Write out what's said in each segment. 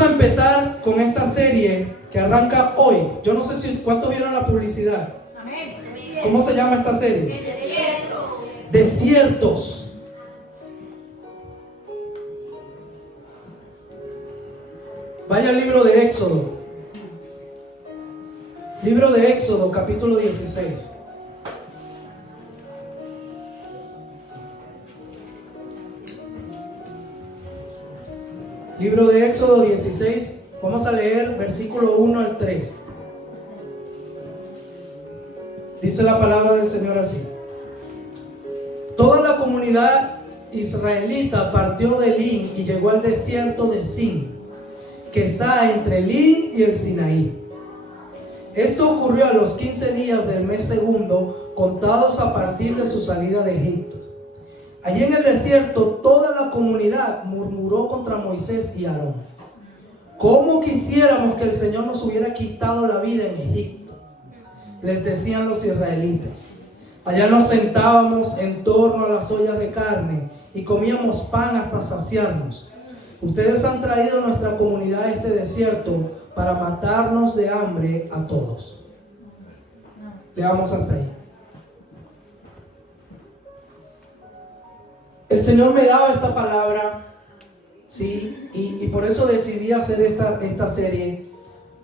Vamos a empezar con esta serie que arranca hoy. Yo no sé si cuántos vieron la publicidad. ¿Cómo se llama esta serie? Desiertos. Vaya al libro de Éxodo. Libro de Éxodo, capítulo 16. Libro de Éxodo 16, vamos a leer versículo 1 al 3. Dice la palabra del Señor así: toda la comunidad israelita partió de Elín y llegó al desierto de Sin, que está entre Elín y el Sinaí. Esto ocurrió a los 15 días del mes segundo, contados a partir de su salida de Egipto. Allí en el desierto toda la comunidad murmuró contra Moisés y Aarón: ¿cómo quisiéramos que el Señor nos hubiera quitado la vida en Egipto? Les decían los israelitas. Allá nos sentábamos en torno a las ollas de carne y comíamos pan hasta saciarnos. Ustedes han traído a nuestra comunidad a este desierto para matarnos de hambre a todos. Leamos hasta ahí. El Señor me daba esta palabra, sí, y por eso decidí hacer esta serie,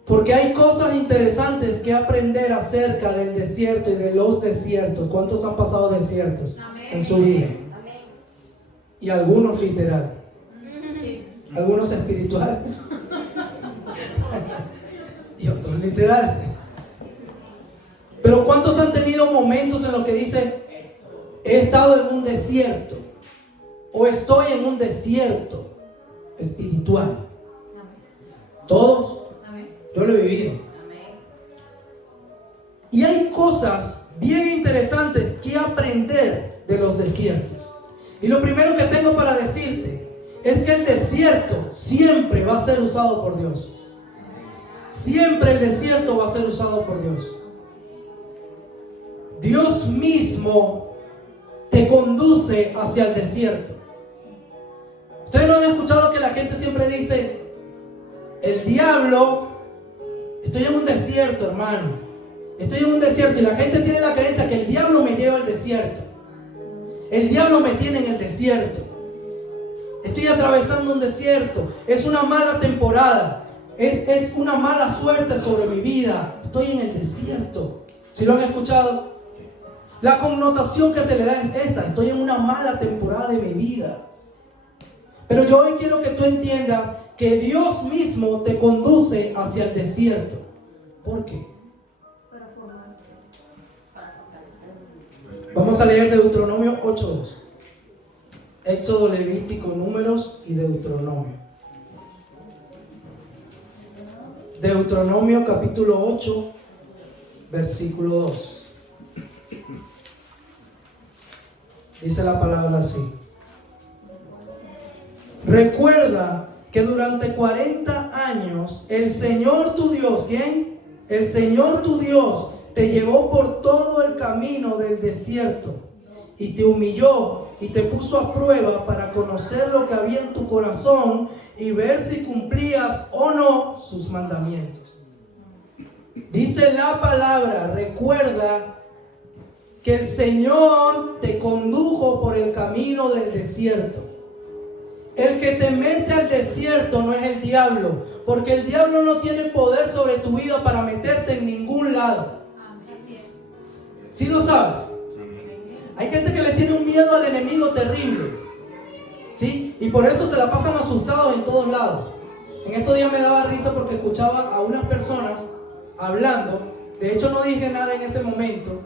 porque hay cosas interesantes que aprender acerca del desierto y de los desiertos. ¿Cuántos han pasado desiertos en su vida? Y algunos literal, algunos espirituales y otros literal. Pero ¿cuántos han tenido momentos en los que dice: he estado en un desierto? O estoy en un desierto espiritual. Todos. Yo lo he vivido. Y hay cosas bien interesantes que aprender de los desiertos. Y lo primero que tengo para decirte es que el desierto siempre va a ser usado por Dios. Siempre el desierto va a ser usado por Dios. Dios mismo te conduce hacia el desierto. Ustedes no han escuchado que la gente siempre dice: el diablo, estoy en un desierto, hermano, estoy en un desierto. Y la gente tiene la creencia que el diablo me lleva al desierto. El diablo me tiene en el desierto. Estoy atravesando un desierto. Es una mala temporada. Es una mala suerte sobre mi vida. Estoy en el desierto. ¿Sí lo han escuchado? La connotación que se le da es esa: estoy en una mala temporada de mi vida. Pero yo hoy quiero que tú entiendas que Dios mismo te conduce hacia el desierto. ¿Por qué? Vamos a leer Deuteronomio 8:2. Éxodo, Levítico, Números y Deuteronomio. Deuteronomio capítulo 8, versículo 2. Dice la palabra así: recuerda que durante 40 años el Señor tu Dios, ¿quién? El Señor tu Dios te llevó por todo el camino del desierto y te humilló y te puso a prueba para conocer lo que había en tu corazón y ver si cumplías o no sus mandamientos. Dice la palabra: recuerda que el Señor te condujo por el camino del desierto. El que te mete al desierto no es el diablo, porque el diablo no tiene poder sobre tu vida para meterte en ningún lado. ¿Sí lo sabes? Hay gente que le tiene un miedo al enemigo terrible, ¿sí? Y por eso se la pasan asustados en todos lados. En estos días me daba risa porque escuchaba a unas personas hablando. De hecho no dije nada en ese momento,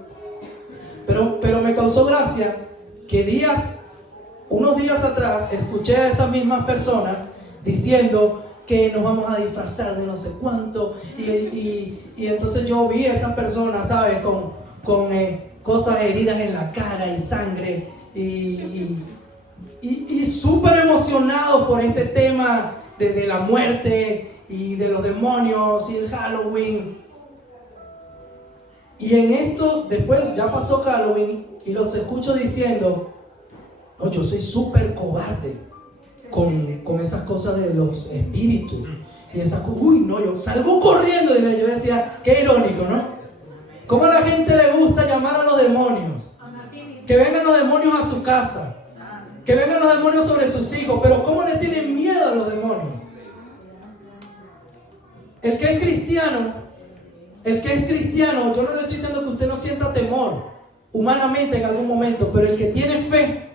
pero me causó gracia que unos días atrás escuché a esas mismas personas diciendo que nos vamos a disfrazar de no sé cuánto, y entonces yo vi a esas personas, ¿sabes? Con cosas heridas en la cara y sangre y súper emocionados por este tema de la muerte y de los demonios y el Halloween. Y en esto, después ya pasó Halloween y los escucho diciendo: no, yo soy súper cobarde con esas cosas de los espíritus Y esa, uy, no, yo salgo corriendo. Y yo decía, qué irónico, ¿no? ¿Cómo a la gente le gusta llamar a los demonios? Que vengan los demonios a su casa, que vengan los demonios sobre sus hijos. Pero ¿cómo le tienen miedo a los demonios? El que es cristiano, yo no le estoy diciendo que usted no sienta temor humanamente en algún momento, pero el que tiene fe,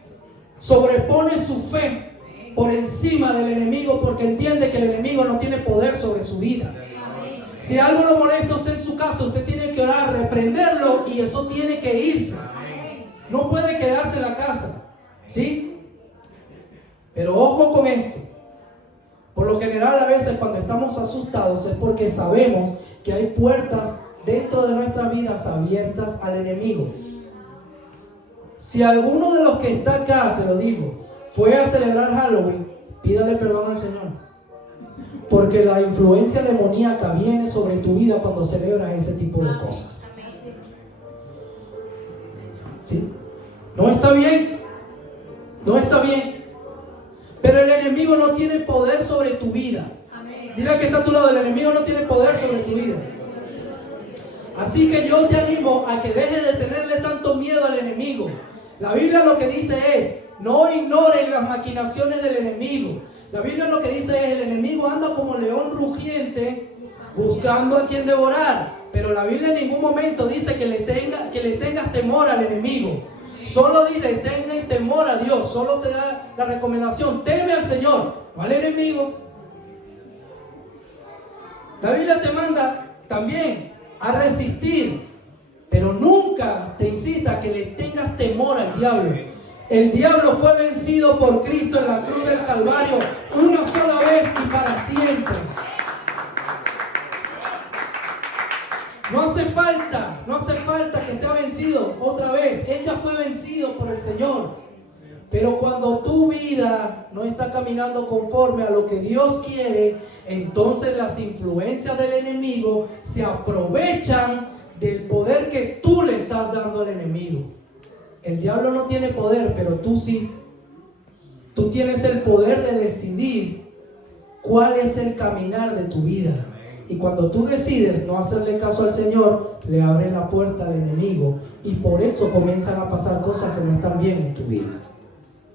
sobrepone su fe por encima del enemigo, porque entiende que el enemigo no tiene poder sobre su vida. Si algo lo molesta a usted en su casa, usted tiene que orar, reprenderlo, y eso tiene que irse. No puede quedarse en la casa, ¿sí? Pero ojo con esto. Por lo general, a veces cuando estamos asustados es porque sabemos que hay puertas dentro de nuestras vidas abiertas al enemigo. Si alguno de los que está acá, se lo digo, fue a celebrar Halloween, pídale perdón al Señor. Porque la influencia demoníaca viene sobre tu vida cuando celebras ese tipo de cosas. ¿Sí? No está bien. No está bien. Pero el enemigo no tiene poder sobre tu vida. Dile al que está a tu lado, el enemigo no tiene poder sobre tu vida. Así que yo te animo a que dejes de tenerle tanto miedo al enemigo. La Biblia lo que dice es, no ignoren las maquinaciones del enemigo. La Biblia lo que dice es, el enemigo anda como león rugiente buscando a quien devorar. Pero la Biblia en ningún momento dice que le tengas temor al enemigo. Solo dile, tenle temor a Dios. Solo te da la recomendación, teme al Señor, no al enemigo. La Biblia te manda también a resistir, pero nunca te incita a que le tengas temor al diablo. El diablo fue vencido por Cristo en la cruz del Calvario una sola vez y para siempre. No hace falta que sea vencido otra vez. Él ya fue vencido por el Señor. Pero cuando tu vida no está caminando conforme a lo que Dios quiere, entonces las influencias del enemigo se aprovechan del poder que tú le estás dando al enemigo. El diablo no tiene poder, pero tú sí. Tú tienes el poder de decidir cuál es el caminar de tu vida. Y cuando tú decides no hacerle caso al Señor, le abres la puerta al enemigo. Y por eso comienzan a pasar cosas que no están bien en tu vida.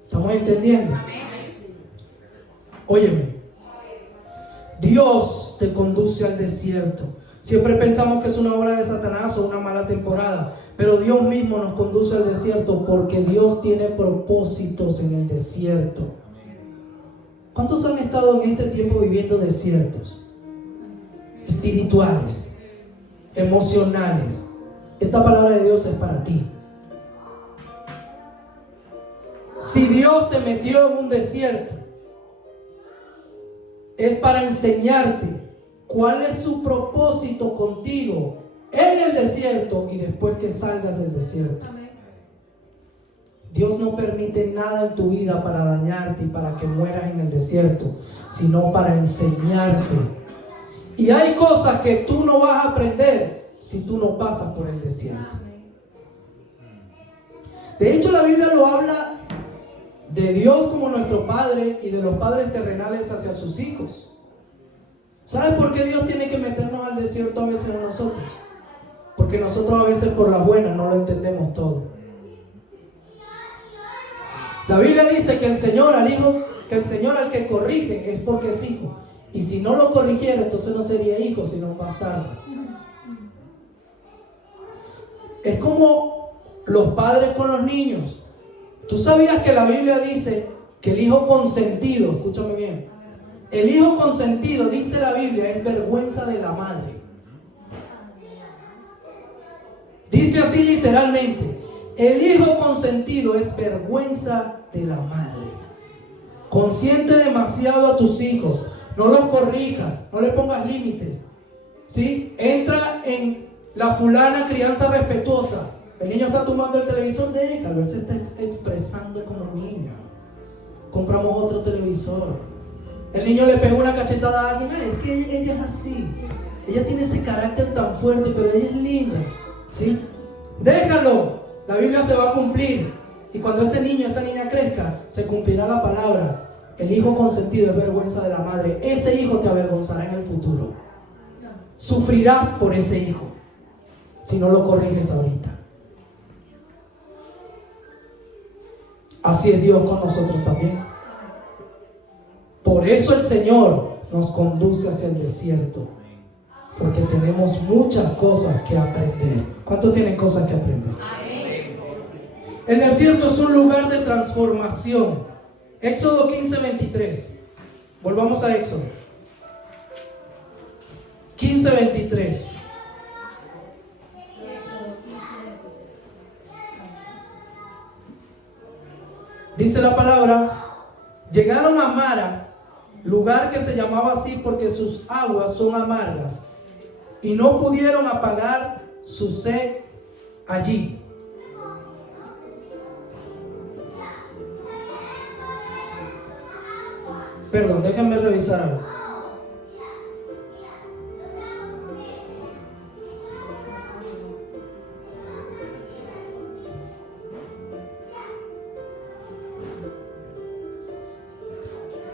¿Estamos entendiendo? Óyeme. Dios te conduce al desierto. Siempre pensamos que es una obra de Satanás o una mala temporada. Pero Dios mismo nos conduce al desierto porque Dios tiene propósitos en el desierto. ¿Cuántos han estado en este tiempo viviendo desiertos? Espirituales, emocionales. Esta palabra de Dios es para ti. Si Dios te metió en un desierto, es para enseñarte cuál es su propósito contigo en el desierto y después que salgas del desierto. Dios no permite nada en tu vida para dañarte y para que mueras en el desierto, sino para enseñarte. Y hay cosas que tú no vas a aprender si tú no pasas por el desierto. De hecho, la Biblia lo habla de Dios como nuestro Padre y de los padres terrenales hacia sus hijos. ¿Sabes por qué Dios tiene que meternos al desierto a veces a nosotros? Porque nosotros a veces por las buenas no lo entendemos todo. La Biblia dice que el Señor al que corrige es porque es hijo. Y si no lo corrigiera, entonces no sería hijo, sino un bastardo. Es como los padres con los niños. ¿Tú sabías que la Biblia dice que el hijo consentido, escúchame bien, el hijo consentido, dice la Biblia, es vergüenza de la madre? Dice así literalmente, el hijo consentido es vergüenza de la madre. Consiente demasiado a tus hijos, no los corrijas, no le pongas límites, ¿sí? Entra en la fulana crianza respetuosa. El niño está tomando el televisor, déjalo, él se está expresando como niño. Compramos otro televisor. El niño le pegó una cachetada a alguien, es que ella es así, ella tiene ese carácter tan fuerte, pero ella es linda, ¿sí? Déjalo, la Biblia se va a cumplir. Y cuando ese niño, esa niña crezca, se cumplirá la palabra. El hijo consentido es vergüenza de la madre. Ese hijo te avergonzará en el futuro. Sufrirás por ese hijo si no lo corriges ahorita. Así es Dios con nosotros también. Por eso el Señor nos conduce hacia el desierto, porque tenemos muchas cosas que aprender. ¿Cuántos tienen cosas que aprender? El desierto es un lugar de transformación. Éxodo 15:23. Volvamos a Éxodo 15:23. Dice la palabra: llegaron a Mara, lugar que se llamaba así porque sus aguas son amargas, y no pudieron apagar su sed allí. Perdón, déjenme revisar algo.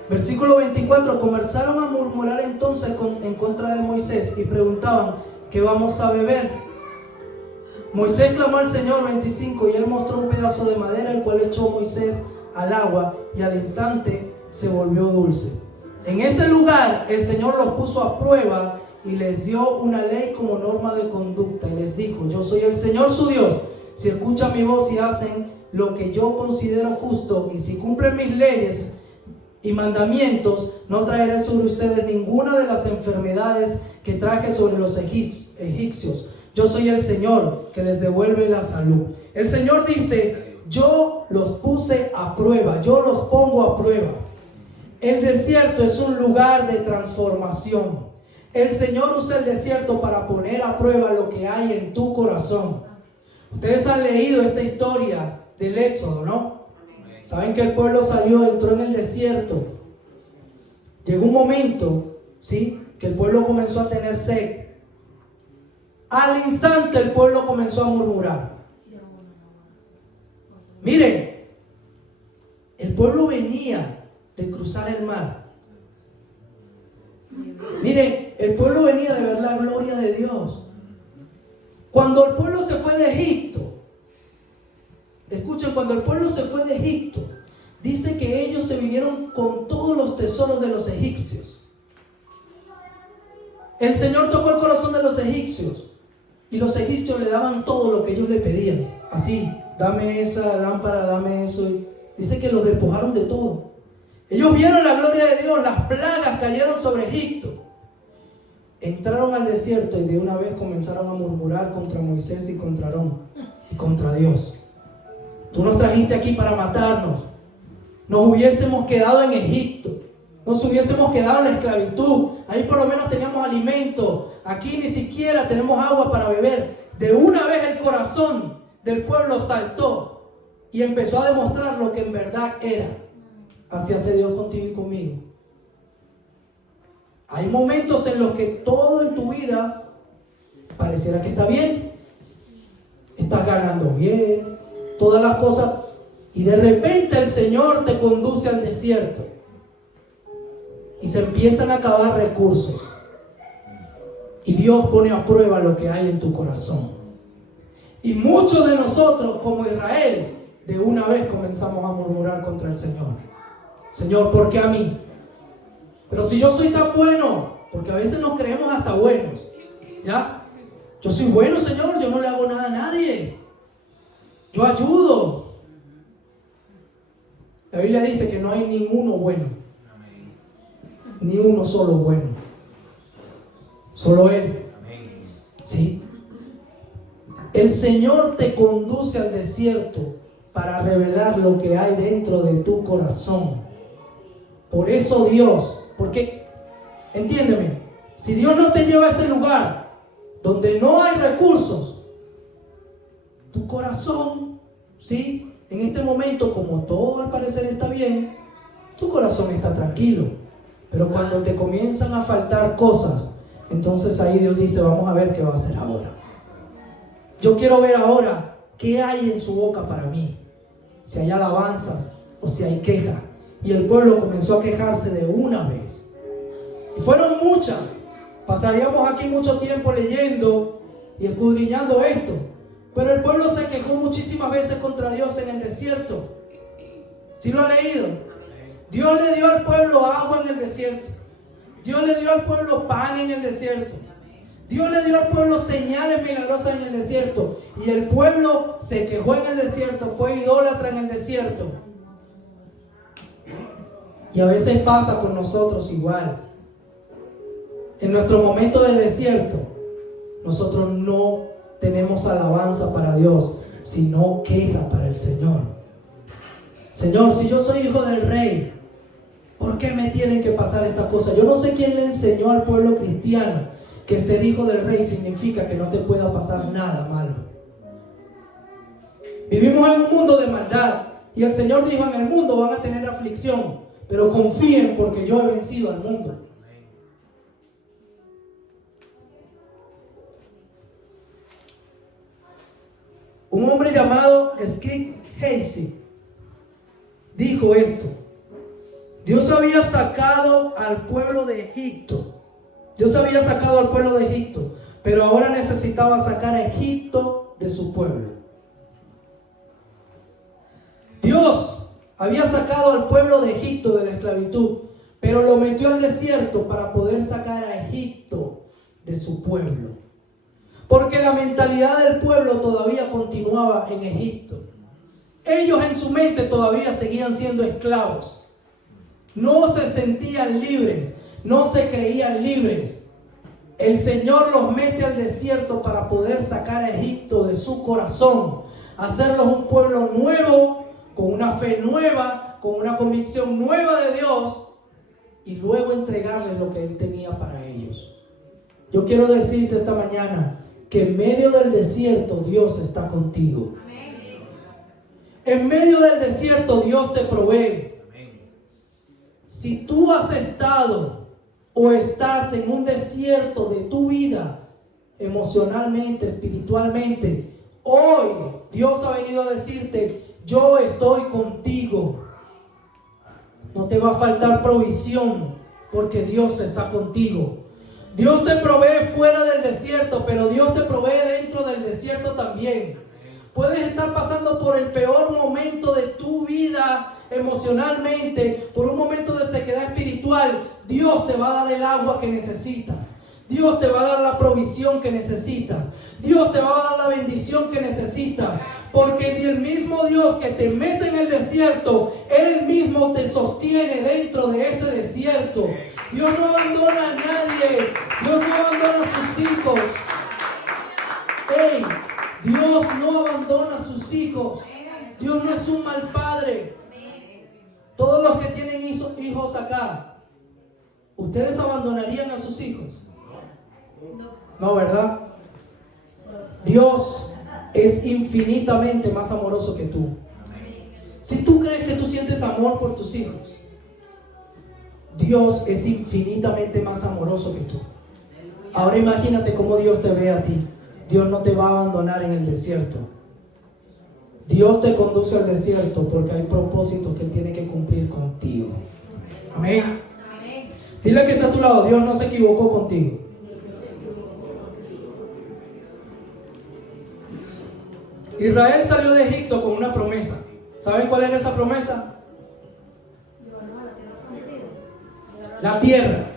Versículo 24. Comenzaron a murmurar entonces en contra de Moisés y preguntaban: ¿qué vamos a beber? Moisés clamó al Señor. 25. Y él mostró un pedazo de madera, el cual echó Moisés al agua, y al instante se volvió dulce. En ese lugar el Señor los puso a prueba y les dio una ley como norma de conducta, y les dijo: yo soy el Señor su Dios. Si escuchan mi voz y hacen lo que yo considero justo, y si cumplen mis leyes y mandamientos, no traeré sobre ustedes ninguna de las enfermedades que traje sobre los egipcios. Yo soy el Señor que les devuelve la salud. El Señor dice: yo los puse a prueba, yo los pongo a prueba. El desierto es un lugar de transformación. El Señor usa el desierto para poner a prueba lo que hay en tu corazón. Ustedes han leído esta historia del Éxodo, ¿no? Saben que el pueblo salió, entró en el desierto. Llegó un momento, ¿sí?, que el pueblo comenzó a tener sed. Al instante el pueblo comenzó a murmurar. Miren, el pueblo venía de cruzar el mar. Miren, el pueblo venía de ver la gloria de Dios. Cuando el pueblo se fue de Egipto, escuchen, cuando el pueblo se fue de Egipto, dice que ellos se vinieron con todos los tesoros de los egipcios. El Señor tocó el corazón de los egipcios, y los egipcios le daban todo lo que ellos le pedían. Así: dame esa lámpara, dame eso. Dice que los despojaron de todo. Ellos vieron la gloria de Dios, las plagas cayeron sobre Egipto. Entraron al desierto y de una vez comenzaron a murmurar contra Moisés y contra Aarón y contra Dios. Tú nos trajiste aquí para matarnos. Nos hubiésemos quedado en Egipto, nos hubiésemos quedado en la esclavitud. Ahí por lo menos teníamos alimento. Aquí ni siquiera tenemos agua para beber. De una vez el corazón del pueblo saltó y empezó a demostrar lo que en verdad era. Así hace Dios contigo y conmigo. Hay momentos en los que todo en tu vida pareciera que está bien. Estás ganando bien, todas las cosas, y de repente el Señor te conduce al desierto y se empiezan a acabar recursos, y Dios pone a prueba lo que hay en tu corazón. Y muchos de nosotros, como Israel, de una vez comenzamos a murmurar contra el Señor. Señor, ¿por qué a mí? Pero si yo soy tan bueno, porque a veces nos creemos hasta buenos, ¿ya? Yo soy bueno, Señor, yo no le hago nada a nadie, yo ayudo. La Biblia dice que no hay ninguno bueno, ni uno solo bueno, solo Él. ¿Sí? El Señor te conduce al desierto para revelar lo que hay dentro de tu corazón. Por eso Dios, porque, entiéndeme, si Dios no te lleva a ese lugar donde no hay recursos, tu corazón, ¿sí?, en este momento, como todo al parecer está bien, tu corazón está tranquilo. Pero cuando te comienzan a faltar cosas, entonces ahí Dios dice: vamos a ver qué va a hacer ahora. Yo quiero ver ahora qué hay en su boca para mí. Si hay alabanzas o si hay queja. y el pueblo comenzó a quejarse de una vez. Y fueron muchas. Pasaríamos aquí mucho tiempo leyendo y escudriñando esto. Pero el pueblo se quejó muchísimas veces contra Dios en el desierto. ¿Sí lo ha leído? Dios le dio al pueblo agua en el desierto. Dios le dio al pueblo pan en el desierto. Dios le dio al pueblo señales milagrosas en el desierto. Y el pueblo se quejó en el desierto, fue idólatra en el desierto. Y a veces pasa con nosotros igual. En nuestro momento de desierto, nosotros no tenemos alabanza para Dios, sino queja para el Señor. Señor, si yo soy hijo del rey, ¿por qué me tienen que pasar estas cosas? Yo no sé quién le enseñó al pueblo cristiano que ser hijo del rey significa que no te pueda pasar nada malo. Vivimos en un mundo de maldad y el Señor dijo: en el mundo van a tener aflicción, pero confíen porque yo he vencido al mundo. Un hombre llamado Skip Hasey dijo esto: Dios había sacado al pueblo de Egipto. Dios había sacado al pueblo de Egipto, pero ahora necesitaba sacar a Egipto de su pueblo. Dios había sacado al pueblo de Egipto de la esclavitud, pero lo metió al desierto para poder sacar a Egipto de su pueblo. Porque la mentalidad del pueblo todavía continuaba en Egipto. Ellos en su mente todavía seguían siendo esclavos. No se sentían libres, no se creían libres. El Señor los mete al desierto para poder sacar a Egipto de su corazón, hacerlos un pueblo nuevo, con una fe nueva, con una convicción nueva de Dios, y luego entregarles lo que Él tenía para ellos. Yo quiero decirte esta mañana que en medio del desierto Dios está contigo. En medio del desierto Dios te provee. Si tú has estado o estás en un desierto de tu vida, emocionalmente, espiritualmente, hoy Dios ha venido a decirte: yo estoy contigo. No te va a faltar provisión porque Dios está contigo. Dios te provee fuera del desierto, pero Dios te provee dentro del desierto también. Puedes estar pasando por el peor momento de tu vida emocionalmente, por un momento de sequedad espiritual. Dios te va a dar el agua que necesitas. Dios te va a dar la provisión que necesitas. Dios te va a dar la bendición que necesitas. Porque el mismo Dios que te mete en el desierto, Él mismo te sostiene dentro de ese desierto. Dios no abandona a nadie. Dios no abandona a sus hijos. ¡Ey! Dios no abandona a sus hijos. Dios no es un mal padre. Todos los que tienen hijos acá, ¿ustedes abandonarían a sus hijos? No, ¿verdad? Dios es infinitamente más amoroso que tú. Si tú crees que tú sientes amor por tus hijos, Dios es infinitamente más amoroso que tú. Ahora imagínate cómo Dios te ve a ti. Dios no te va a abandonar en el desierto. Dios te conduce al desierto porque hay propósitos que Él tiene que cumplir contigo. Amén. Dile que está a tu lado: Dios no se equivocó contigo. Israel salió de Egipto con una promesa. ¿Saben cuál era esa promesa? La tierra.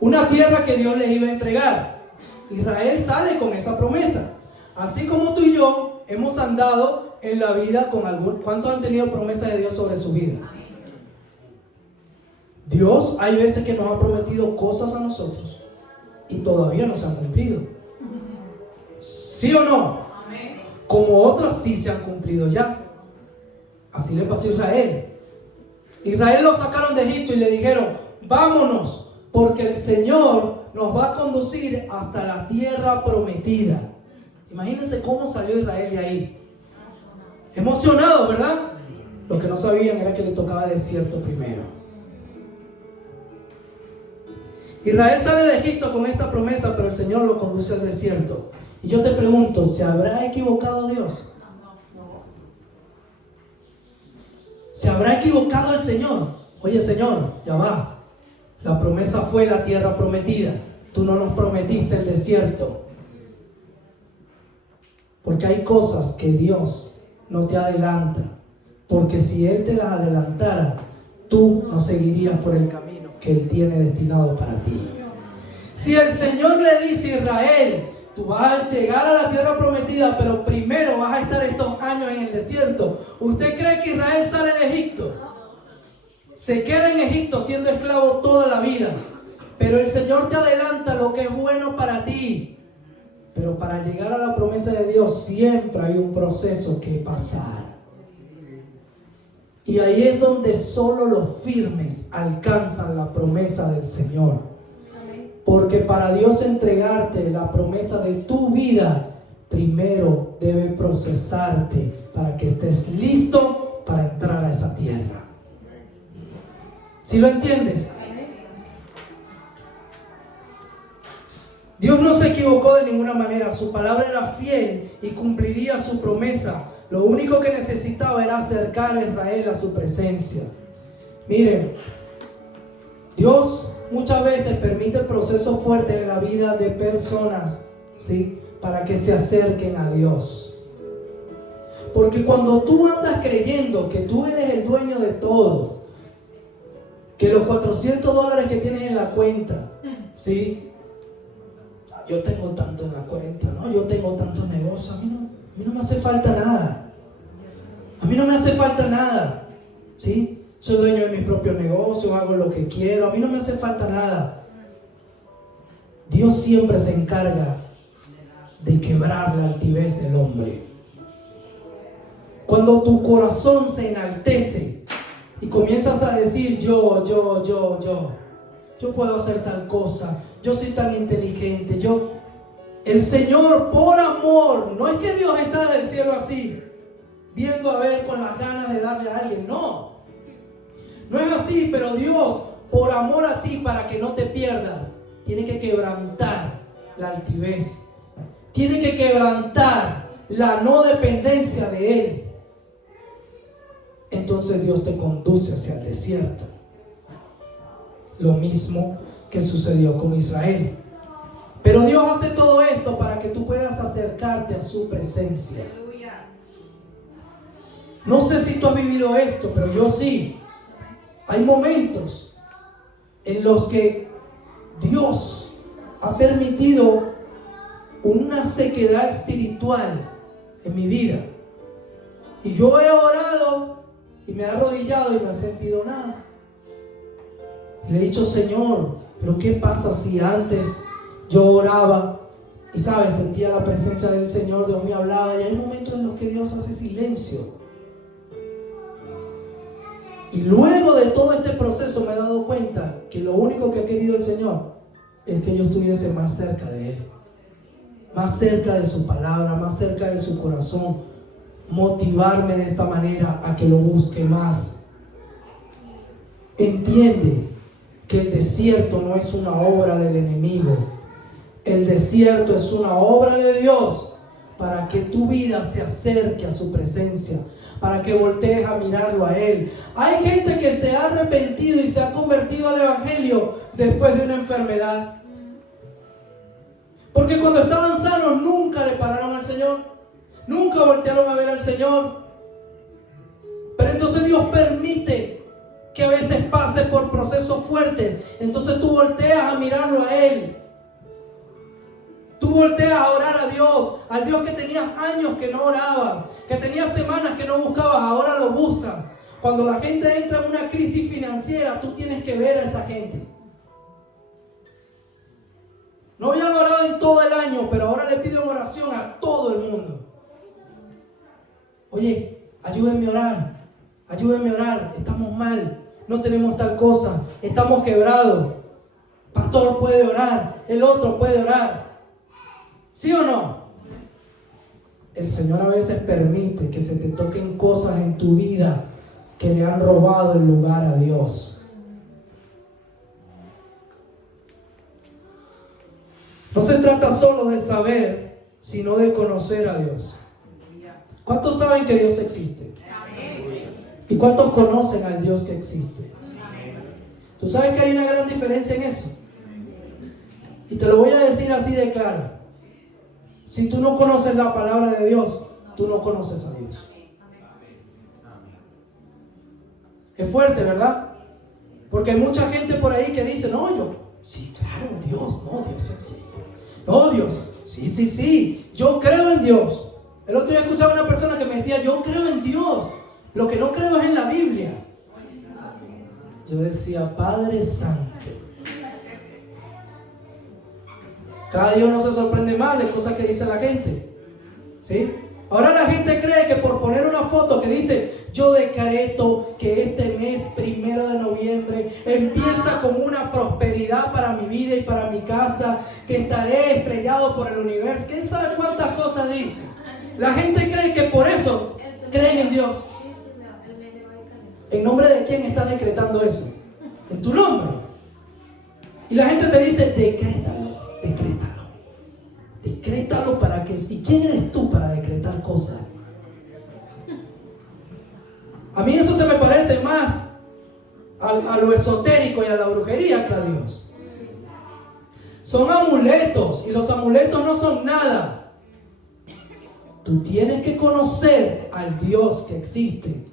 Una tierra que Dios les iba a entregar. Israel sale con esa promesa. Así como tú y yo hemos andado en la vida con algún... ¿Cuántos han tenido promesas de Dios sobre su vida? Dios hay veces que nos ha prometido cosas a nosotros y todavía no se han cumplido. ¿Sí o no? Como otras sí se han cumplido ya. Así le pasó a Israel. Israel lo sacaron de Egipto y le dijeron: vámonos, porque el Señor nos va a conducir hasta la tierra prometida. Imagínense cómo salió Israel de ahí. Emocionado, ¿verdad? Lo que no sabían era que le tocaba desierto primero. Israel sale de Egipto con esta promesa, pero el Señor lo conduce al desierto. Y yo te pregunto, ¿se habrá equivocado Dios? ¿Se habrá equivocado el Señor Oye, Señor, ya va. La promesa fue la tierra prometida. Tú no nos prometiste el desierto. Porque hay cosas que Dios no te adelanta. Porque si Él te las adelantara, tú no seguirías por el camino que Él tiene destinado para ti. Si el Señor le dice a Israel, tú vas a llegar a la tierra prometida, pero primero vas a estar estos años en el desierto. ¿Usted cree que Israel sale de Egipto? Se queda en Egipto siendo esclavo toda la vida. Pero el Señor te adelanta lo que es bueno para ti. Pero para llegar a la promesa de Dios siempre hay un proceso que pasar. Y ahí es donde solo los firmes alcanzan la promesa del Señor. Porque para Dios entregarte la promesa de tu vida, primero debe procesarte para que estés listo para entrar a esa tierra. ¿Sí lo entiendes? Dios no se equivocó de ninguna manera. Su palabra era fiel y cumpliría su promesa. Lo único que necesitaba era acercar a Israel a su presencia. Miren, Dios muchas veces permite procesos fuertes en la vida de personas, ¿sí?, para que se acerquen a Dios. Porque cuando tú andas creyendo que tú eres el dueño de todo, que los $400 que tienes en la cuenta, ¿sí?, yo tengo tanto en la cuenta, ¿no? Yo tengo tantos negocios, a mí no me hace falta nada. A mí no me hace falta nada, ¿sí? Soy dueño de mis propios negocios, hago lo que quiero, a mí no me hace falta nada. Dios siempre se encarga de quebrar la altivez del hombre. Cuando tu corazón se enaltece y comienzas a decir yo puedo hacer tal cosa, yo soy tan inteligente, el Señor por amor, no es que Dios está del cielo así, viendo a ver con las ganas de darle a alguien, no es así, pero Dios por amor a ti, para que no te pierdas, tiene que quebrantar la altivez, tiene que quebrantar la no dependencia de Él. Entonces Dios te conduce hacia el desierto. Lo mismo que sucedió con Israel. Pero Dios hace todo esto para que tú puedas acercarte a su presencia. No sé si tú has vivido esto, pero yo sí. Hay momentos en los que Dios ha permitido una sequedad espiritual en mi vida. Y yo he orado y me he arrodillado y no he sentido nada. Y le he dicho, Señor, pero ¿qué pasa si antes yo oraba y, sabes, sentía la presencia del Señor, Dios me hablaba? Y hay momentos en los que Dios hace silencio. Y luego de todo este proceso me he dado cuenta que lo único que ha querido el Señor es que yo estuviese más cerca de Él, más cerca de su palabra, más cerca de su corazón, motivarme de esta manera a que lo busque más. Entiende que el desierto no es una obra del enemigo. El desierto es una obra de Dios para que tu vida se acerque a su presencia, para que voltees a mirarlo a Él. Hay gente que se ha arrepentido y se ha convertido al Evangelio después de una enfermedad. Porque cuando estaban sanos nunca le pararon al Señor, nunca voltearon a ver al Señor. Pero entonces Dios permite que a veces pase por procesos fuertes. Entonces tú volteas a mirarlo a Él. Tú volteas a orar a Dios, al Dios que tenías años que no orabas, que tenías semanas que no buscabas, ahora lo buscas. Cuando la gente entra en una crisis financiera, tú tienes que ver a esa gente. No habían orado en todo el año, pero ahora le piden oración a todo el mundo. Oye, ayúdenme a orar, estamos mal, no tenemos tal cosa, estamos quebrados. Pastor puede orar, el otro puede orar. ¿Sí o no? El Señor a veces permite que se te toquen cosas en tu vida que le han robado el lugar a Dios. No se trata solo de saber, sino de conocer a Dios. ¿Cuántos saben que Dios existe? ¿Y cuántos conocen al Dios que existe? ¿Tú sabes que hay una gran diferencia en eso? Y te lo voy a decir así de claro. Si tú no conoces la palabra de Dios, tú no conoces a Dios. Es fuerte, ¿verdad? Porque hay mucha gente por ahí que dice, no, yo, sí, claro, Dios, no, Dios existe. No, Dios, sí, yo creo en Dios. El otro día escuchaba a una persona que me decía, yo creo en Dios, lo que no creo es en la Biblia. Yo decía, Padre Santo. Cada día uno se sorprende más de cosas que dice la gente, ¿sí? Ahora la gente cree que por poner una foto que dice, yo decreto que este mes 1 de noviembre empieza con una prosperidad para mi vida y para mi casa, que estaré estrellado por el universo. ¿Quién sabe cuántas cosas dice? La gente cree que por eso creen en Dios. ¿En nombre de quién estás decretando eso? En tu nombre. Y la gente te dice, decrétalo. Decrétalo para que... ¿Y quién eres tú para decretar cosas? A mí eso se me parece más a lo esotérico y a la brujería que a Dios. Son amuletos, y los amuletos no son nada. Tú tienes que conocer al Dios que existe.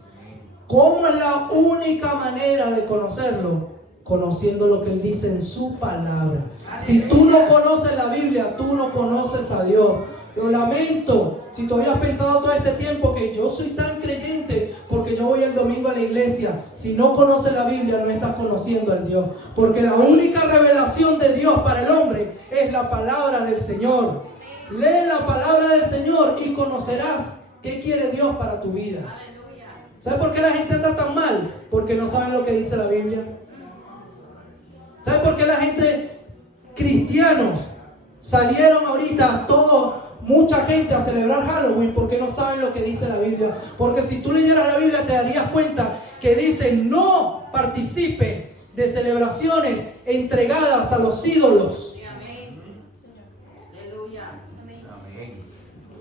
¿Cómo es la única manera de conocerlo? Conociendo lo que Él dice en su palabra. Si tú no conoces la Biblia, tú no conoces a Dios. Lo lamento, si tú habías pensado todo este tiempo que yo soy tan creyente porque yo voy el domingo a la iglesia. Si no conoces la Biblia, no estás conociendo al Dios. Porque la única revelación de Dios para el hombre es la palabra del Señor. Lee la palabra del Señor y conocerás qué quiere Dios para tu vida. ¿Sabes por qué la gente anda tan mal? Porque no saben lo que dice la Biblia. ¿Sabes por qué la gente, cristianos, salieron ahorita mucha gente a celebrar Halloween? Porque no saben lo que dice la Biblia. Porque si tú leyeras la Biblia te darías cuenta que dice, no participes de celebraciones entregadas a los ídolos.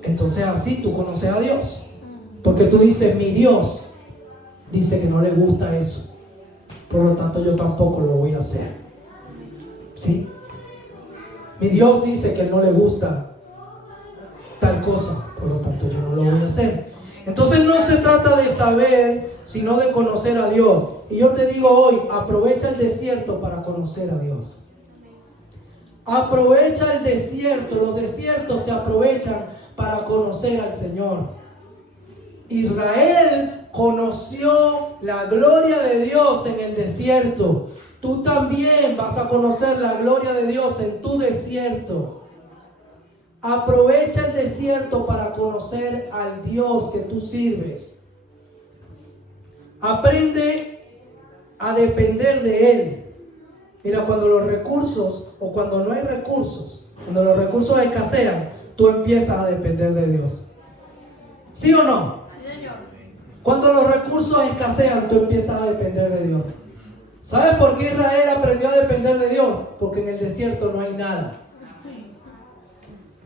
Entonces así tú conoces a Dios. Porque tú dices, mi Dios dice que no le gusta eso. Por lo tanto yo tampoco lo voy a hacer. ¿Sí? Mi Dios dice que no le gusta tal cosa, por lo tanto yo no lo voy a hacer. Entonces no se trata de saber, sino de conocer a Dios. Y yo te digo hoy, aprovecha el desierto para conocer a Dios. Aprovecha el desierto. Los desiertos se aprovechan para conocer al Señor. Israel conoció la gloria de Dios en el desierto. Tú también vas a conocer la gloria de Dios en tu desierto. Aprovecha el desierto para conocer al Dios que tú sirves. Aprende a depender de Él. Mira, cuando los recursos o cuando no hay recursos, cuando los recursos escasean, tú empiezas a depender de Dios. ¿Sí o no? Cuando los recursos escasean, tú empiezas a depender de Dios. ¿Sabes por qué Israel aprendió a depender de Dios? Porque en el desierto no hay nada.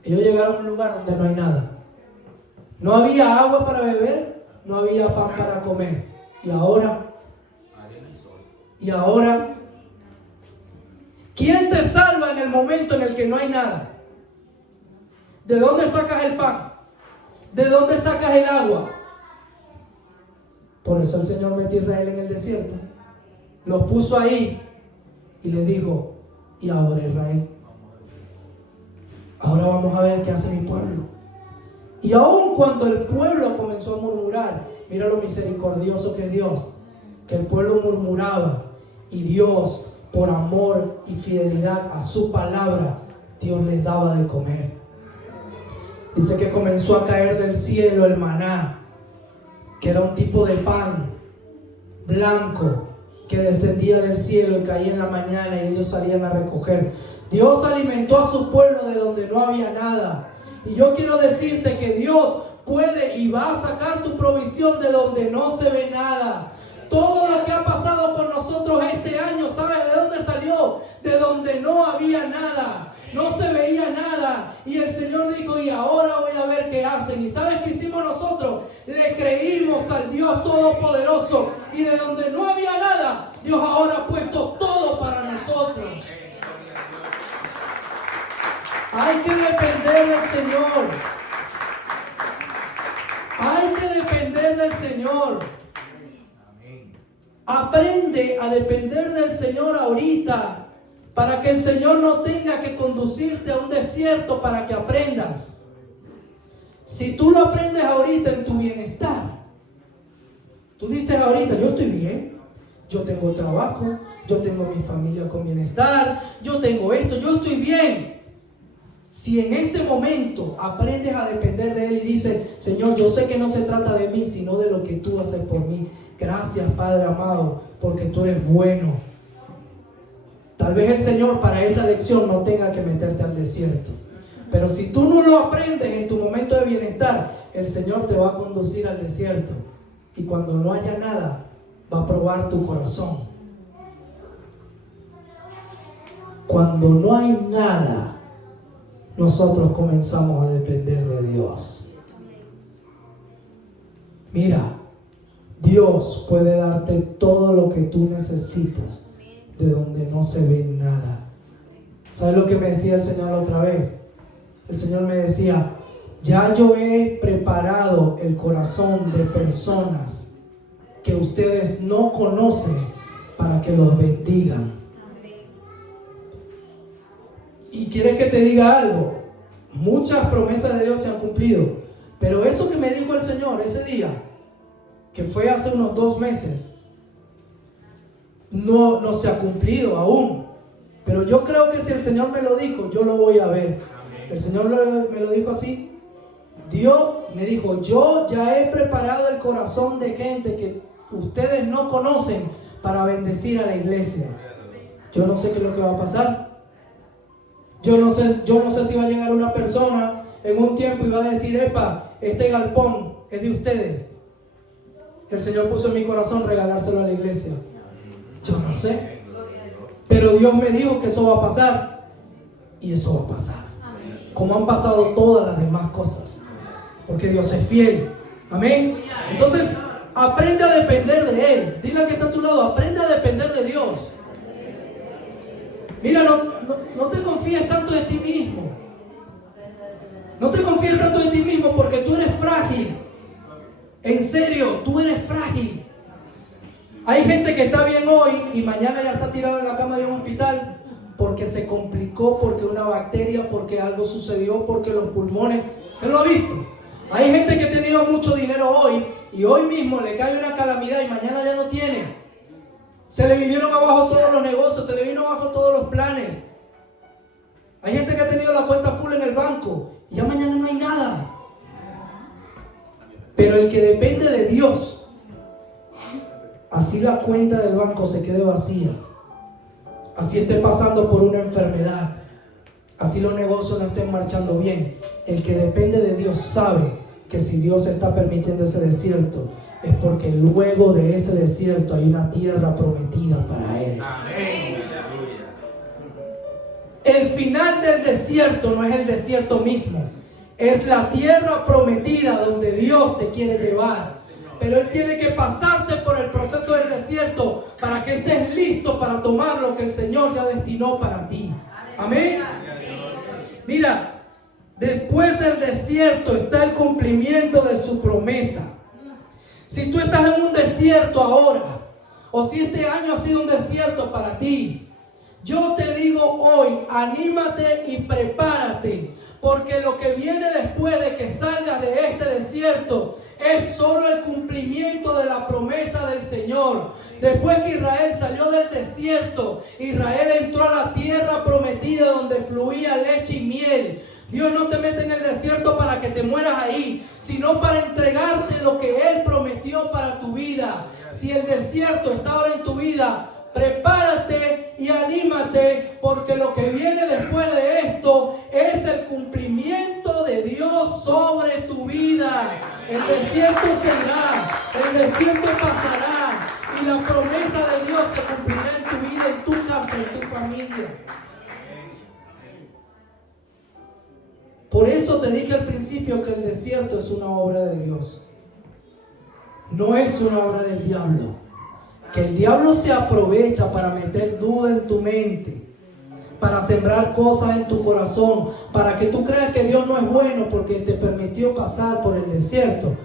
Ellos llegaron a un lugar donde no hay nada. No había agua para beber, no había pan para comer. Y ahora, ¿quién te salva en el momento en el que no hay nada? ¿De dónde sacas el pan? ¿De dónde sacas el agua? Por eso el Señor metió a Israel en el desierto. Los puso ahí y les dijo, y ahora Israel, ahora vamos a ver qué hace mi pueblo. Y aun cuando el pueblo comenzó a murmurar, mira lo misericordioso que es Dios, que el pueblo murmuraba y Dios, por amor y fidelidad a su palabra, Dios les daba de comer. Dice que comenzó a caer del cielo el maná, que era un tipo de pan blanco que descendía del cielo y caía en la mañana y ellos salían a recoger. Dios alimentó a su pueblo de donde no había nada. Y yo quiero decirte que Dios puede y va a sacar tu provisión de donde no se ve nada. Todo lo que ha pasado con nosotros este año, ¿sabes de dónde salió? De donde no había nada. No se veía nada. Y el Señor dijo, y ahora voy a ver qué hacen. ¿Y sabes qué hicimos nosotros? Le creímos al Dios Todopoderoso. Y de donde no había nada, Dios ahora ha puesto todo todo para nosotros. Hay que depender del Señor. Hay que depender del Señor. Aprende a depender del Señor ahorita, para que el Señor no tenga que conducirte a un desierto para que aprendas. Si tú lo aprendes ahorita en tu bienestar, tú dices ahorita, yo estoy bien, yo tengo trabajo, yo tengo mi familia con bienestar, yo tengo esto, yo estoy bien. Si en este momento aprendes a depender de Él y dices, Señor, yo sé que no se trata de mí, sino de lo que tú haces por mí. Gracias, Padre amado, porque tú eres bueno. Tal vez el Señor para esa lección no tenga que meterte al desierto. Pero si tú no lo aprendes en tu momento de bienestar, el Señor te va a conducir al desierto. Y cuando no haya nada, va a probar tu corazón. Cuando no hay nada, nosotros comenzamos a depender de Dios. Mira, Dios puede darte todo lo que tú necesitas de donde no se ve nada. ¿Sabes lo que me decía el Señor la otra vez? El Señor me decía, ya yo he preparado el corazón de personas que ustedes no conocen para que los bendigan. Y quiere que te diga algo, muchas promesas de Dios se han cumplido, pero eso que me dijo el Señor ese día, que fue hace unos 2 meses, no se ha cumplido aún. Pero yo creo que si el Señor me lo dijo, yo lo voy a ver. El Señor me lo dijo así. Dios me dijo, yo ya he preparado el corazón de gente que ustedes no conocen para bendecir a la iglesia. Yo no sé qué es lo que va a pasar. Yo no sé si va a llegar una persona en un tiempo y va a decir, epa, este galpón es de ustedes. El Señor puso en mi corazón regalárselo a la iglesia. Yo no sé. Pero Dios me dijo que eso va a pasar. Y eso va a pasar. Como han pasado todas las demás cosas. Porque Dios es fiel. Amén. Entonces, aprende a depender de Él. Dile al que está a tu lado, aprende a depender de Dios. Mira, no te confíes tanto de ti mismo. No te confíes tanto de ti mismo porque tú eres frágil. En serio, tú eres frágil. Hay gente que está bien hoy y mañana ya está tirado en la cama de un hospital porque se complicó, porque una bacteria, porque algo sucedió, porque los pulmones. ¿Usted lo ha visto? Hay gente que ha tenido mucho dinero hoy y hoy mismo le cae una calamidad y mañana ya no tiene. Se le vinieron abajo todos los negocios, se le vino abajo todos los planes. Hay gente que ha tenido la cuenta full en el banco y ya mañana no hay nada. Pero el que depende de Dios, así la cuenta del banco se quede vacía, así esté pasando por una enfermedad, así los negocios no estén marchando bien, el que depende de Dios sabe que si Dios está permitiendo ese desierto, es porque luego de ese desierto hay una tierra prometida para él. Amén. El final del desierto no es el desierto mismo, es la tierra prometida donde Dios te quiere llevar. Pero Él tiene que pasarte por el proceso del desierto para que estés listo para tomar lo que el Señor ya destinó para ti. Amén. Mira, después del desierto está el cumplimiento de su promesa. Si tú estás en un desierto ahora, o si este año ha sido un desierto para ti, yo te digo hoy, anímate y prepárate, porque lo que viene después de que salgas de este desierto es solo el cumplimiento de la promesa del Señor. Después que Israel salió del desierto, Israel entró a la tierra prometida donde fluía leche y miel. Dios no te mete en el desierto para que te mueras ahí, sino para entregarte lo que Él prometió para tu vida. Si el desierto está ahora en tu vida, prepárate y anímate, porque lo que viene después de esto es el cumplimiento de Dios sobre tu vida. El desierto será, el desierto pasará y la promesa de Dios se cumplirá en tu vida, en tu casa, en tu familia. Por eso te dije al principio que el desierto es una obra de Dios. No es una obra del diablo. que el diablo se aprovecha para meter duda en tu mente, para sembrar cosas en tu corazón, para que tú creas que Dios no es bueno porque te permitió pasar por el desierto.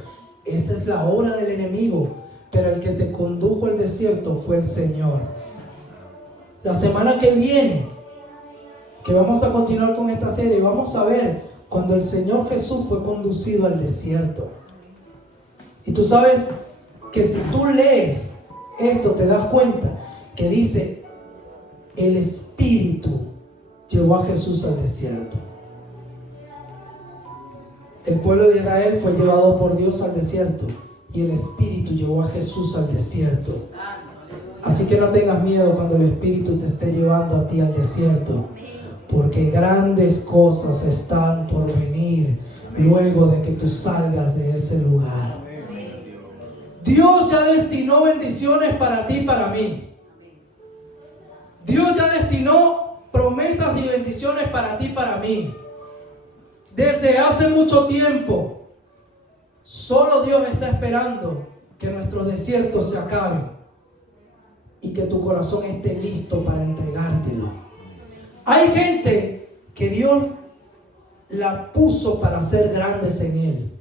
Esa es la obra del enemigo, pero el que te condujo al desierto fue el Señor. La semana que viene, que vamos a continuar con esta serie, vamos a ver cuando el Señor Jesús fue conducido al desierto. Y tú sabes que si tú lees esto, te das cuenta que dice: el Espíritu llevó a Jesús al desierto. El pueblo de Israel fue llevado por Dios al desierto y el Espíritu llevó a Jesús al desierto. Así que no tengas miedo cuando el Espíritu te esté llevando a ti al desierto, porque grandes cosas están por venir luego de que tú salgas de ese lugar. Dios ya destinó bendiciones para ti y para mí. Dios ya destinó promesas y bendiciones para ti y para mí. Desde hace mucho tiempo, solo Dios está esperando que nuestros desiertos se acaben y que tu corazón esté listo para entregártelo. Hay gente que Dios la puso para ser grandes en Él,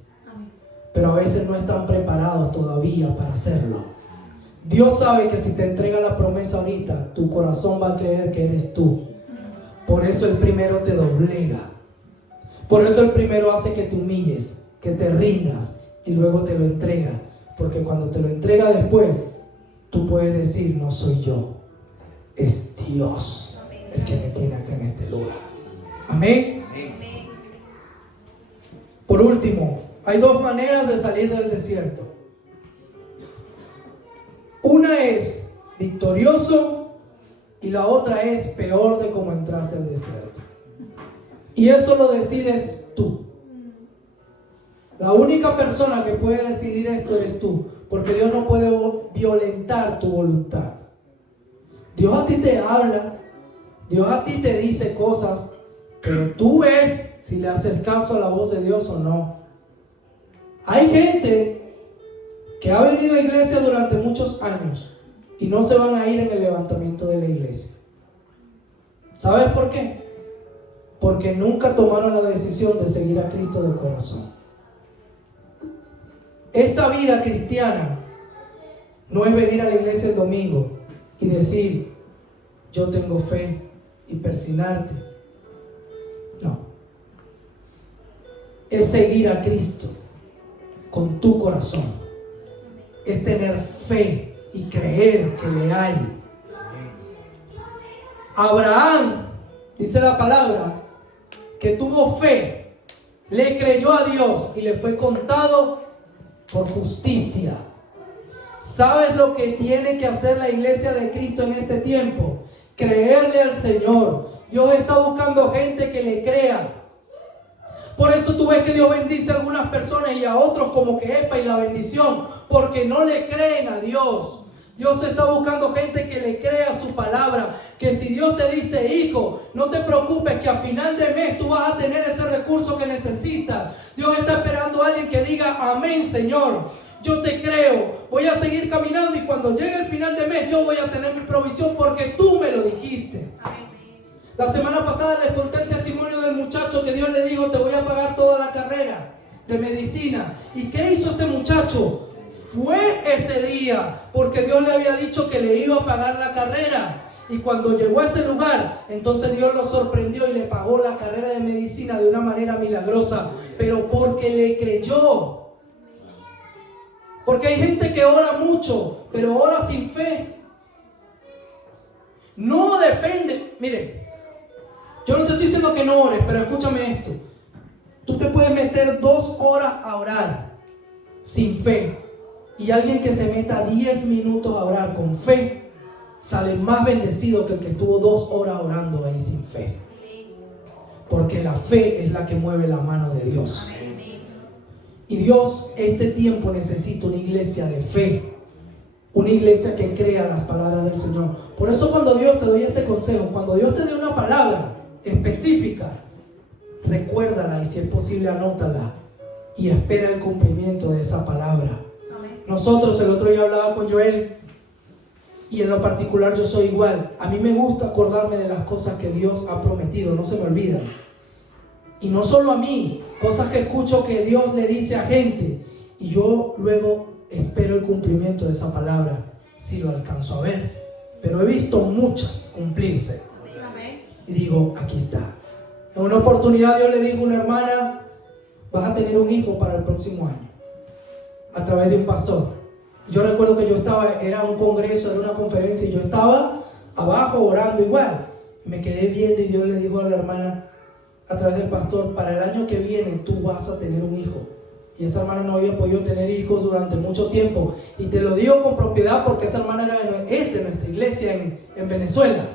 pero a veces no están preparados todavía para hacerlo. Dios sabe que si te entrega la promesa ahorita, tu corazón va a creer que eres tú. Por eso el primero te doblega. Por eso el primero hace que te humilles, que te rindas y luego te lo entrega. Porque cuando te lo entrega después, tú puedes decir: no soy yo, es Dios el que me tiene acá en este lugar. Amén. Por último, hay dos maneras de salir del desierto. Una es victorioso y la otra es peor de cómo entraste al desierto. Y eso lo decides tú. La única persona que puede decidir esto eres tú, porque Dios no puede violentar tu voluntad. Dios a ti te habla, Dios a ti te dice cosas, pero tú ves si le haces caso a la voz de Dios o no. Hay gente que ha venido a iglesia durante muchos años y no se van a ir en el levantamiento de la iglesia. ¿Sabes por qué? Porque nunca tomaron la decisión de seguir a Cristo de corazón. Esta vida cristiana no es venir a la iglesia el domingo y decir: yo tengo fe, y persignarte. No. Es seguir a Cristo con tu corazón. Es tener fe y creer que le hay. Abraham, dice la palabra, que tuvo fe, le creyó a Dios y le fue contado por justicia. ¿Sabes lo que tiene que hacer la iglesia de Cristo en este tiempo? Creerle al Señor. Dios está buscando gente que le crea. Por eso tú ves que Dios bendice a algunas personas y a otros como que epa y la bendición, porque no le creen a Dios. Dios está buscando gente que le crea su palabra, que si Dios te dice: hijo, no te preocupes que a final de mes tú vas a tener ese recurso que necesitas. Dios está esperando a alguien que diga: amén, Señor, yo te creo, voy a seguir caminando y cuando llegue el final de mes yo voy a tener mi provisión porque tú me lo dijiste. La semana pasada les conté el testimonio del muchacho que Dios le dijo: te voy a pagar toda la carrera de medicina. ¿Y qué hizo ese muchacho? Fue ese día porque Dios le había dicho que le iba a pagar la carrera. Y cuando llegó a ese lugar, entonces Dios lo sorprendió y le pagó la carrera de medicina de una manera milagrosa, pero porque le creyó. Porque hay gente que ora mucho, pero ora sin fe. No depende. Mire, yo no te estoy diciendo que no ores, pero escúchame esto. Tú te puedes meter 2 horas a orar sin fe. Y alguien que se meta 10 minutos a orar con fe sale más bendecido que el que estuvo 2 horas orando ahí sin fe. Porque la fe es la que mueve la mano de Dios. Y Dios este tiempo necesita una iglesia de fe. Una iglesia que crea las palabras del Señor. Por eso cuando Dios te doy este consejo, cuando Dios te dé una palabra específica, recuérdala y si es posible anótala y espera el cumplimiento de esa palabra. Nosotros el otro día hablaba con Joel Y en lo particular yo soy igual. A mí me gusta acordarme de las cosas que Dios ha prometido, no se me olvidan. Y no solo a mí, cosas que escucho que Dios le dice a gente. Y yo luego espero el cumplimiento de esa palabra, si lo alcanzo a ver. Pero he visto muchas cumplirse. Y digo, aquí está. En una oportunidad Dios le dijo a una hermana, vas a tener un hijo para el próximo año, a través de un pastor. Yo recuerdo que yo estaba, era un congreso, era una conferencia, y yo estaba abajo orando igual. Y me quedé viendo y Dios le dijo a la hermana, a través del pastor, para el año que viene tú vas a tener un hijo. Y esa hermana no había podido tener hijos durante mucho tiempo. Y te lo digo con propiedad porque esa hermana es de nuestra iglesia en Venezuela.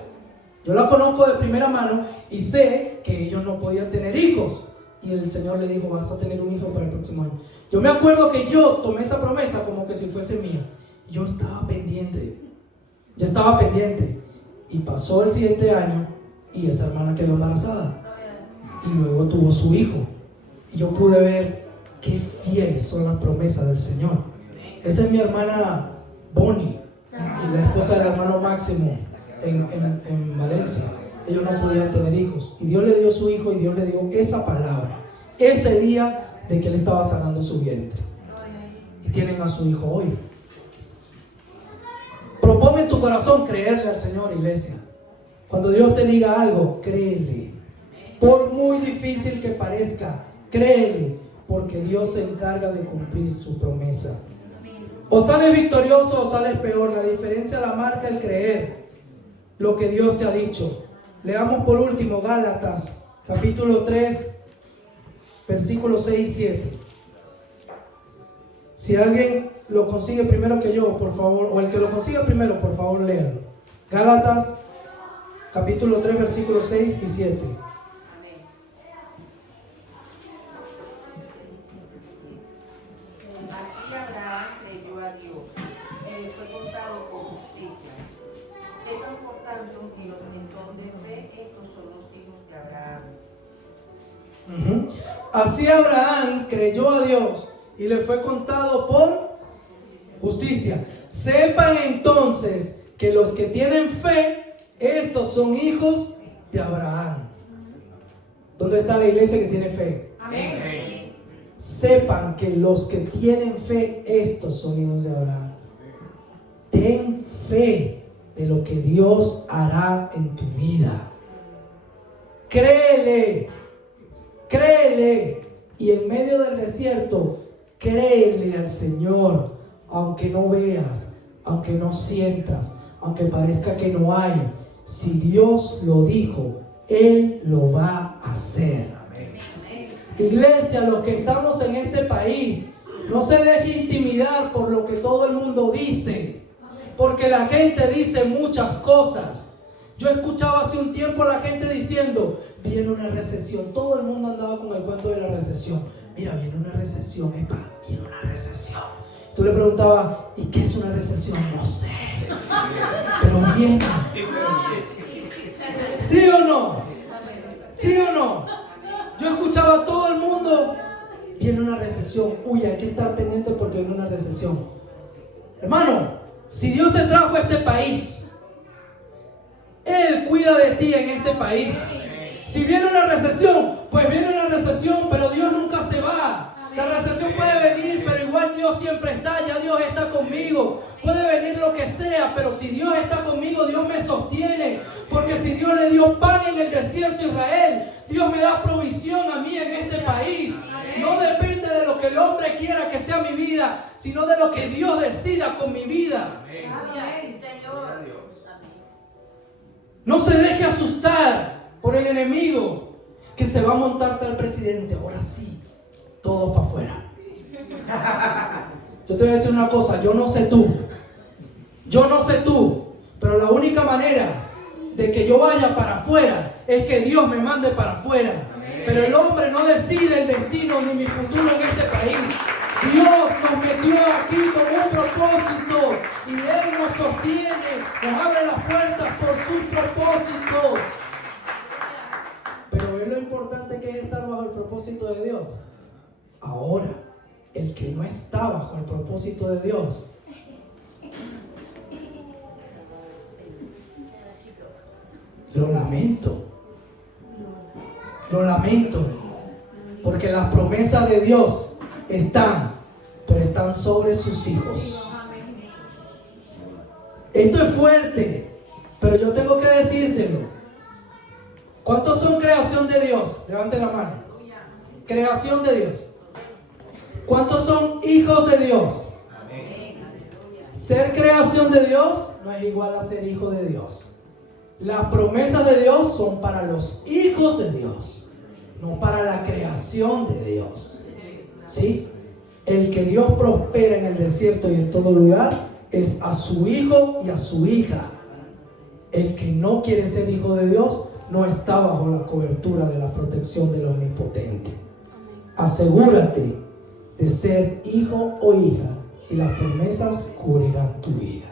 Yo la conozco de primera mano y sé que ellos no podían tener hijos. Y el Señor le dijo, vas a tener un hijo para el próximo año. Yo me acuerdo que yo tomé esa promesa como que si fuese mía. Yo estaba pendiente. Y pasó el siguiente año y esa hermana quedó embarazada. Y luego tuvo su hijo. Y yo pude ver qué fieles son las promesas del Señor. Esa es mi hermana Bonnie y la esposa del hermano Máximo en Valencia. Ellos no podían tener hijos. Y Dios le dio su hijo y Dios le dio esa palabra. Ese día de que él estaba sanando su vientre. Y tienen a su hijo hoy. Propone en tu corazón creerle al Señor, iglesia. Cuando Dios te diga algo, créele. Por muy difícil que parezca, créele, porque Dios se encarga de cumplir su promesa. O sales victorioso o sales peor. La diferencia la marca el creer lo que Dios te ha dicho. Leamos por último Gálatas, capítulo 3, versículos 6 y 7. Si alguien lo consigue primero que yo, por favor, o el que lo consiga primero, por favor, léalo. Gálatas, capítulo 3, versículos 6 y 7. Así Abraham creyó a Dios y le fue contado por justicia. Sepan entonces que los que tienen fe, estos son hijos de Abraham. ¿Dónde está la iglesia que tiene fe? Amén. Sepan que los que tienen fe, estos son hijos de Abraham. Ten fe de lo que Dios hará en tu vida. Créele. Créele, y en medio del desierto, créele al Señor, aunque no veas, aunque no sientas, aunque parezca que no hay. Si Dios lo dijo, Él lo va a hacer. Amén. Iglesia, los que estamos en este país, no se deje intimidar por lo que todo el mundo dice, porque la gente dice muchas cosas. Yo escuchaba hace un tiempo a la gente diciendo, viene una recesión. Todo el mundo andaba con el cuento de la recesión. Mira, viene una recesión, viene una recesión. Tú le preguntabas, ¿y qué es una recesión? No sé, pero viene. ¿Sí o no? ¿Sí o no? Yo escuchaba a todo el mundo, viene una recesión. Uy, hay que estar pendiente porque viene una recesión. Hermano, si Dios te trajo a este país, Él cuida de ti en este país. Si viene una recesión, pues viene una recesión, pero Dios nunca se va. La recesión puede venir, pero igual Dios siempre está. Ya Dios está conmigo. Puede venir lo que sea, pero si Dios está conmigo, Dios me sostiene. Porque si Dios le dio pan en el desierto a Israel, Dios me da provisión a mí en este país. No depende de lo que el hombre quiera que sea mi vida, sino de lo que Dios decida con mi vida. Amén, Señor. No se deje asustar por el enemigo que se va a montar tal presidente. Ahora sí, todos para afuera. Yo te voy a decir una cosa, yo no sé tú, pero la única manera de que yo vaya para afuera es que Dios me mande para afuera. Pero el hombre no decide el destino ni mi futuro en este país. Dios nos metió aquí con un propósito y Él nos sostiene, nos abre las puertas por sus propósitos. Pero es lo importante que es estar bajo el propósito de Dios. Ahora, el que no está bajo el propósito de Dios, Lo lamento. Lo lamento. Porque las promesas de Dios están, pero están sobre sus hijos. Esto es fuerte, pero yo tengo que decírtelo. ¿Cuántos son creación de Dios? Levanten la mano. Creación de Dios. ¿Cuántos son hijos de Dios? Ser creación de Dios no es igual a ser hijo de Dios. Las promesas de Dios son para los hijos de Dios, no para la creación de Dios. ¿Sí? El que Dios prospera en el desierto y en todo lugar es a su hijo y a su hija. El que no quiere ser hijo de Dios no está bajo la cobertura de la protección del Omnipotente. Asegúrate de ser hijo o hija y las promesas cubrirán tu vida.